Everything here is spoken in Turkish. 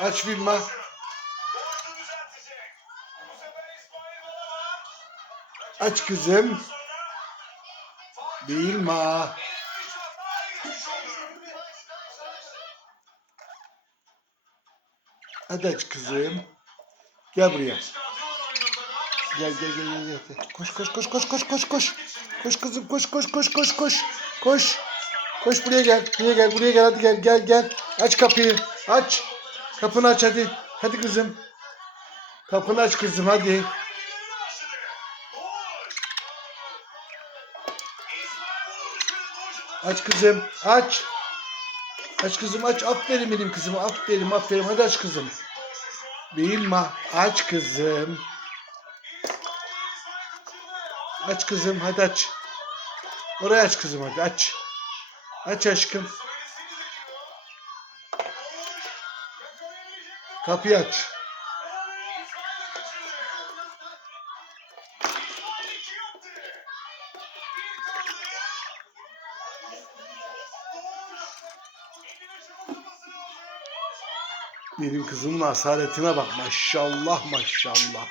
Aç Vilma. Aç kızım. Vilma. Hadi aç kızım. Gel buraya. Gel gel gel gel. gel. Koş koş koş koş koş koş koş. Koş kızım koş koş koş koş koş. Koş. Koş buraya gel. Buraya gel. Buraya gel. Hadi gel gel gel. Aç kapıyı. Aç. Kapını aç hadi. Hadi kızım. Kapını aç kızım hadi. Aç kızım. Aç. Aç kızım aç. Aferin benim kızım. Aferin aferin. Hadi aç kızım. Değilme. Aç kızım. Aç kızım. Hadi aç. Oraya aç kızım hadi aç. Aç aşkım. Kapıyı aç. Benim kızımın asaletine bak maşallah maşallah.